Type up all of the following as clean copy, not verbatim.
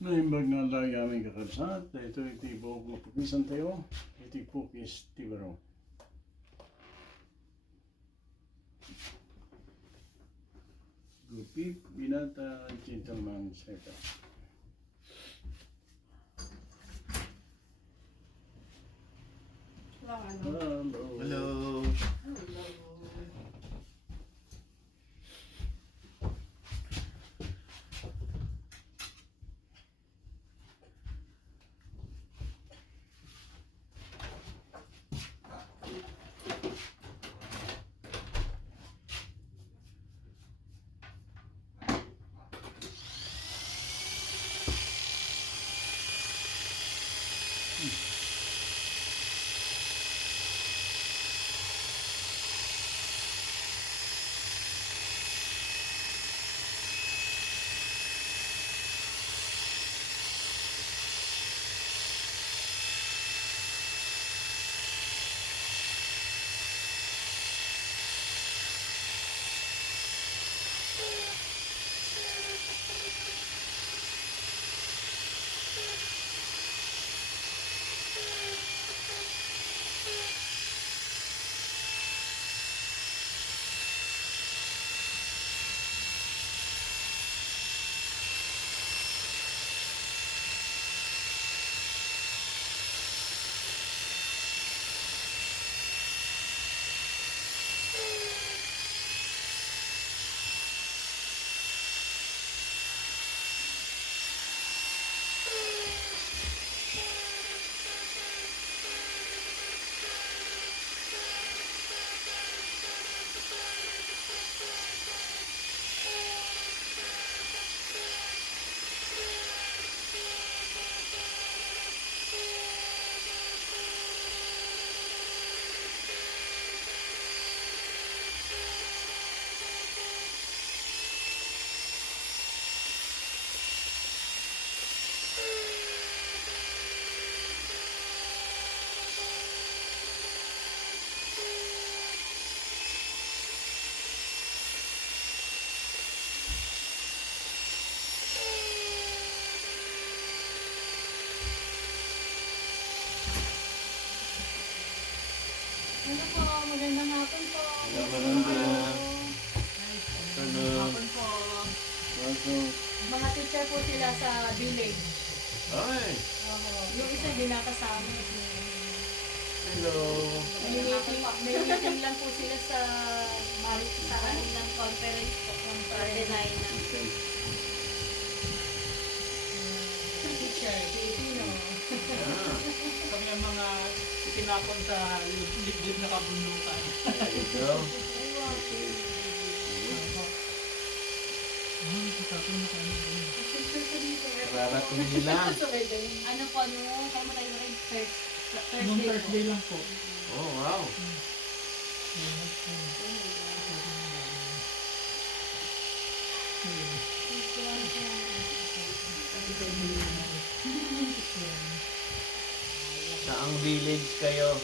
Naimbag na lang aming kakabsat. Ito itibok na pukisan tayo. Ito pukis tibaro. Gupip, binata, gentleman, seka. Hello. Hello. Ano po, magandang hapon po. Magandang Hapon po. Mga teacher po sila sa village. Ay. Yung isa din nakasama. Hello. May meeting lang po sila sa kanilang conference po. Conference ng teacher, Filipino. Kami ang mga itinapon sa liblib na kabundukan. Hello. Rarating nila. Ano po, kaya mo tayo rin Nung Thursday Thursday lang po. Oh, wow. Saang village kayo?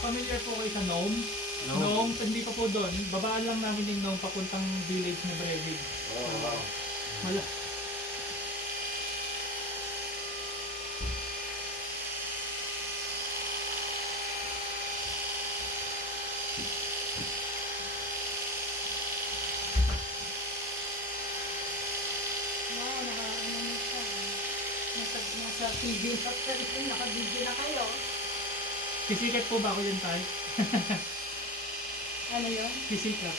Familiar po kayo sa Nome? Nome, hindi pa po doon. Babaan lang namin yung Nome papuntang village na Brevig. Oh, wow. Wala. Wow, naka-ano mo siya. Nasa TV na kayo, naka-video na kayo. Sisikat po ba ako yun tayo? Ano yun? Sisikat.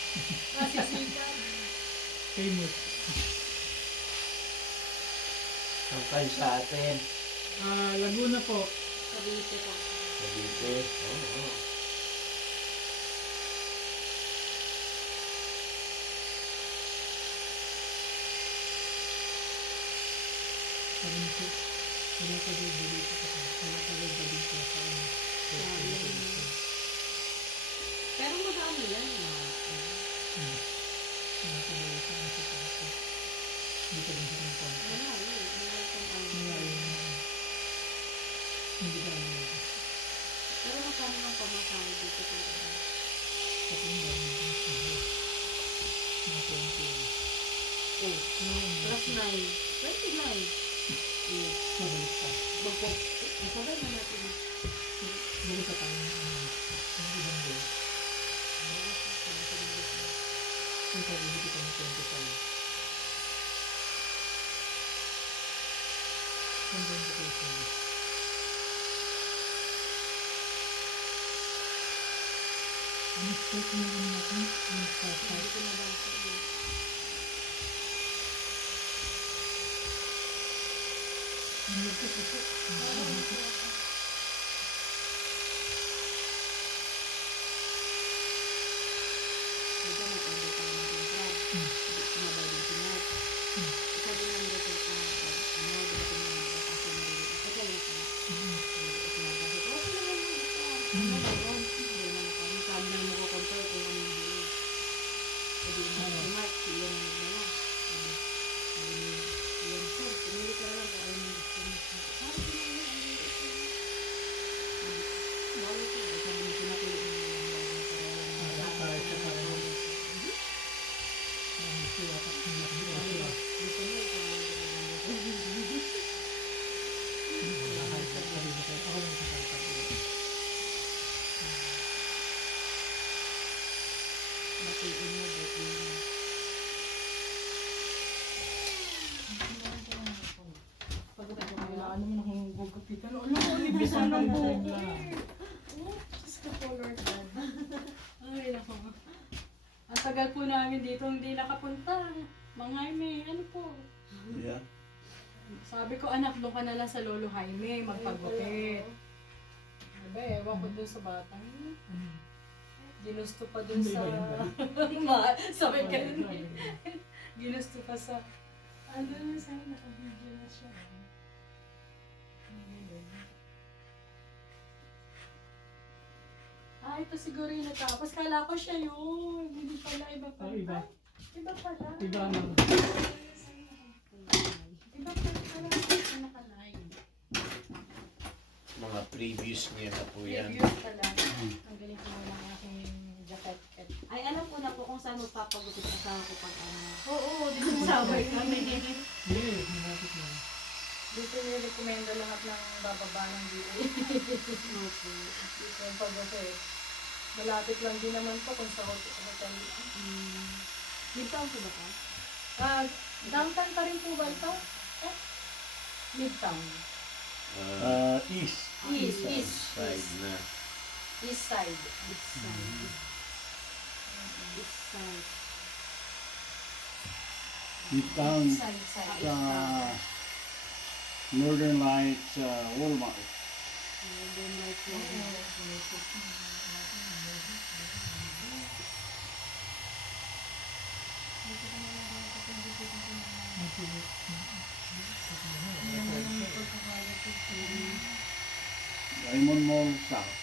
Sisika. Famous. Saan kayo sa atin? Laguna po. Cavite po. Cavite. Oh, oh. Cavite. Wala pa doon dito. Wala pa doon dito sa ano. Pero mag-ano yan? Wala pa doon sa ano sa taas. Dito din sa kampon. Hindi ba ano yun? Pero magkano ng pamasahe dito po? Kapag dami ng sabi. Mga 20. Oh, plus 9. 29. Convention. Ano step na rin natin? Yung start. Hindi ko nabasa yun. Ano ito? Ito nag-order tayo ng contract. Sumabay din si Mark. Sabi ng resulta, dating na mga kasi narinig. Ito yung sana. Ito na bakit? Okay naman mo. Ano ba yun? Hindi naman ako. Sabi na mo ko compare kung ano yung huli. Sabi na si Mark, si Ian ang nagdala. Sabi ni Ian, sir, pinili ka lang kung ano yung gusto mo. Sabi ko na yun, ano yung gusto mo? Bawal ko. Sabi niya, pinapili mo yung mga para lang gusto mo batiin mo, batiin mo. Pagkakit mo kaya, ano mo nang gugupitan? Ano mo, nibisan ng buko eh. Oh, Diyos ka po, Lord God. Ay, nako. Ang tagal po namin dito hindi nakapunta. Mang Jaime, ano po? Yeah. Sabi ko, anak, doon ka na lang sa Lolo Jaime, magpagupit. Sabi, ewan ko doon sa batang. Ginusto pa doon sa... Sabi ka rin. Ginusto pa sa... Ano na sa'yo, naka-video na siya. Ito siguro yung natapos. Kala ko siya yun. Hindi pala, iba pala. Iba. Iba pala. Iba lang. Iba pala pala nakalive. Mga previous niya na po yan. Reviews talaga. Ang galing ko ng aking jacket. Ay, alam ko na po kung saan magpapagupit asawa ko pag ano. Oo, dito sabay kami. Yes, malapit na. Dito nirekomendo lahat ng bababa ng DA. Opo. Dito yung pagupit. Malapit lang din naman po kung sa hotel. Midtown po ba ka? Downtown pa rin po ba ito? Midtown. East. East Side na. East side. East side. East side. Midtown Side. sa Northern Lights Walmart. Then like Diamond Mall South.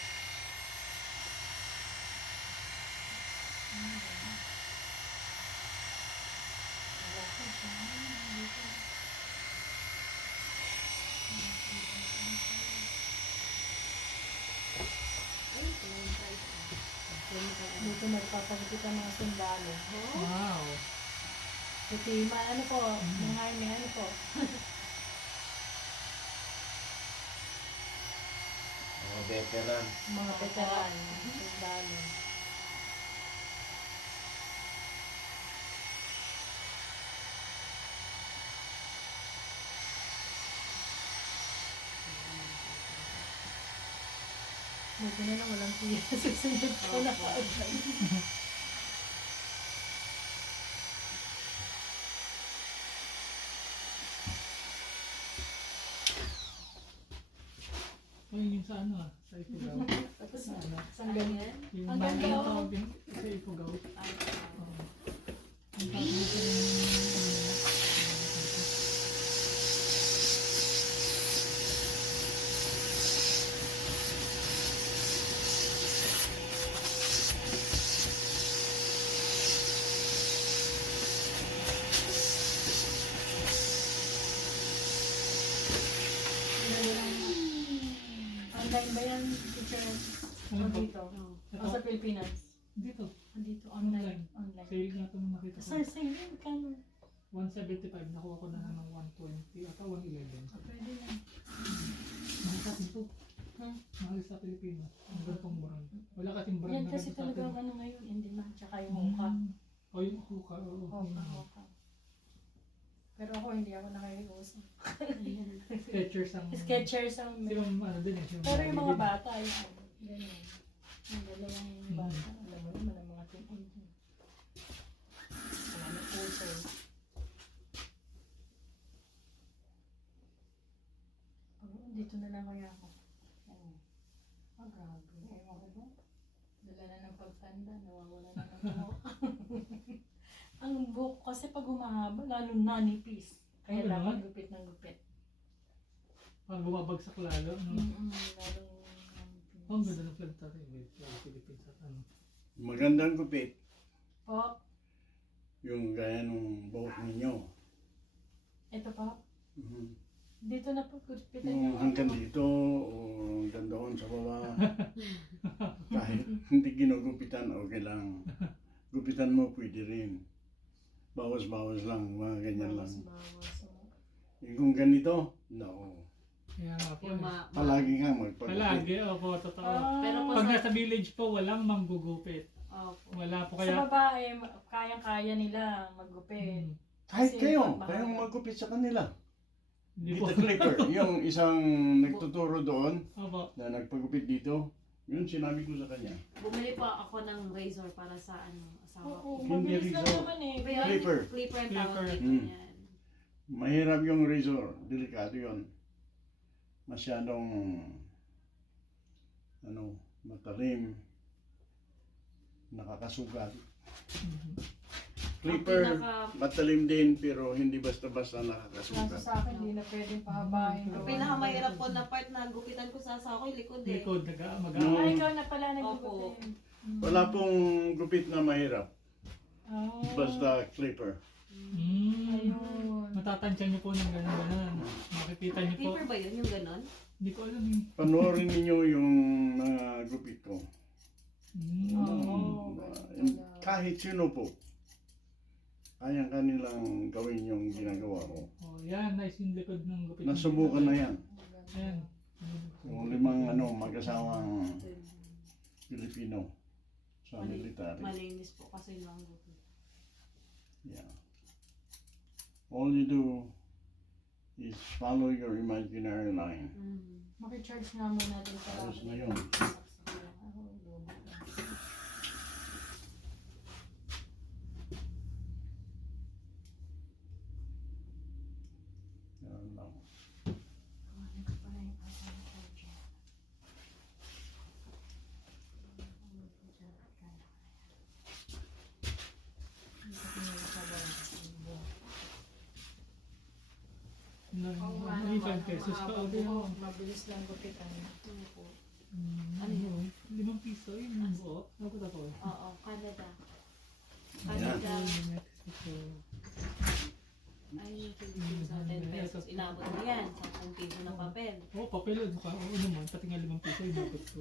dito magpapagupit ang mga sundalo. Wow. Puti, ano po, mga ano po. Mga veteran. Mga veteran, sundalo. Buti na lang walang tiya. Susunod ko na kaagad. Yung sa ano sa Ifugao. Tapos Sa ano? saan ganyan? Yung Ang bagay ganda, na oh. tawag din sa Ifugao. Ay, Ang tawag nito yung online ba yan, teacher? O Ano po? dito? O sa Pilipinas? Dito. Andito, online. Online. Sale nga ito nung nakita ko. Sir, same yun, kano? 175, nakuha ko na ng 120 ata 111. Pwede lang. Mahal sa atin to. Hmm? Mahal sa Pilipinas. Ang ganitong brand. Wala kasing brand Yan na kasi ganito sa talaga atin. ano ngayon, hindi man. Tsaka yung hoka. O yung hookah. Oo. Hoka. Pero ako, hindi ako nakikiusap. Skechers. Skechers ang... Skechers ang Si Ma'am, ano din eh. Si Ma'am pero yung Bobby mga din. bata, yung ganyan. Yung dalawang bata, alam mo naman ang mga teenager. Alam mo puso. Dito na lang kaya ako. Grabe. Ewan ko ba? Dala na ng pagtanda, nawawala na ng buhok. Ang buhok kasi pag humahaba, lalo nanipis. Kaya Ano dapat naman? gupit ng gupit. Parang bumabagsak lalo. No? Lalong nanipis. Oh, ang ganda ng planta rin. Philippines at ano. Magandang gupit, Po, yung gaya ng buhok ninyo. ito po. Mhm. Dito na po, gupitan Yung niyo. hanggang dito o hanggang doon sa baba. Kahit hindi ginugupitan, okay lang. Gupitan mo, pwede rin. Bawas-bawas lang, mga ganyan lang. Bawas. Yung kung ganito, no. Kaya nga po. Yung eh. Palagi nga magpagupit. Palagi, opo, totoo. Pero po Pag sa... nasa village po, walang manggugupit. Opo. Wala po Sa kaya... babae, kayang-kaya nila maggupit. Hmm, Kahit Kasi kayo, pag mahaba. kayong magupit sa kanila. Hindi po. Kita Clipper, yung isang nagtuturo doon Opo. na nagpagupit dito, yun sinabi ko sa kanya. Bumili po ako ng razor para sa asawa ko. Oo, Hindi mabilis lang rizal. naman eh. Pero Clipper. Clipper ang tawag Clipper. dito Mm. yan. Mahirap yung razor, delikado yun. Masyadong, matalim, nakakasugat. Mhm. Clipper, Ang pinaka- matalim din pero hindi basta-basta Kaso nakakasugat. sa akin, hindi na pwedeng pahabain. Ang pinakamahirap po na part na gupitan ko sa asawa ko, yung likod eh. Likod, No. Ay, ikaw na pala Opo. naggupitin. Wala pong gupit na mahirap, Oh, basta clipper. ayun. Matatansya niyo po ng gano'n-gano'n. Makikita niyo po. Clipper ba yun? Yung ganon? Hindi ko alam eh. Panoorin ninyo yung mga gupit ko. Oo, ganun pala. Kahit sino po, kayang kanilang gawin yung ginagawa ko. Oh, yan, nice yung likod ng gupit. Nasubukan na yan. Yan. Yung limang mag-asawang Pilipino sa military. Malinis po kasi yung gupit. Yeah. All you do is follow your imaginary line. Makicharge nga muna natin sa Ayos na yun. Yan lang. Oo nga Ano, naman, 5 pesos ka. mahaba Okay, buhok, oh. mabilis lang gupitan. Opo. Ano yun? 5 piso yun yung buo. Ano po ito? Oo, Canada. Yan. Canada. Mexico. Ay, yung Philippines sa 10 pesos. Inabot mo yan. 10 piso ng papel. Oo, papel. Oo naman. Pati nga 5 piso. Inabot ko.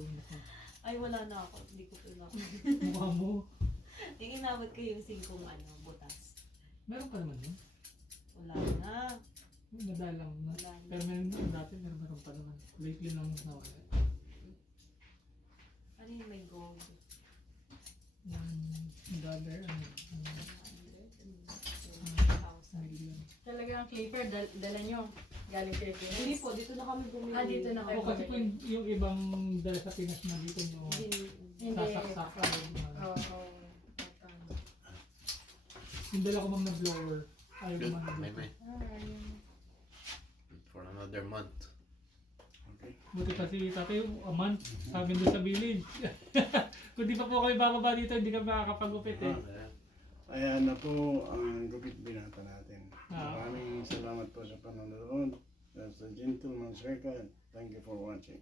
Ay, wala na ako. Hindi ko po inabot. Mukha mo. Yung inabot ko yung 5 butas. Meron pa naman yun. Wala na. Madalang na. Wala na. Pero dati meron pa naman. Lately lang nawala. Ano yung may gold? Yung dollar, ano, 100,000. million. Talaga ang clipper, dala nyo. Galing Pilipinas. Hindi po, dito na kami bumili. Dito na kayo. O kasi po yung ibang dala sa Pinas na dito nyo Hindi. sasaksakan. Oo. Yung dala ko mang na blower. Ayaw Good. naman na May. For another month. Okay. Buti pa si tatay, a month, sabi doon sa village. Kung di pa po kayo bababa dito, hindi ka makakapagupit eh. Ayan na po ang gupit binata natin. Ah. Maraming salamat po sa panonood. That's the Gentleman's Record. Thank you for watching.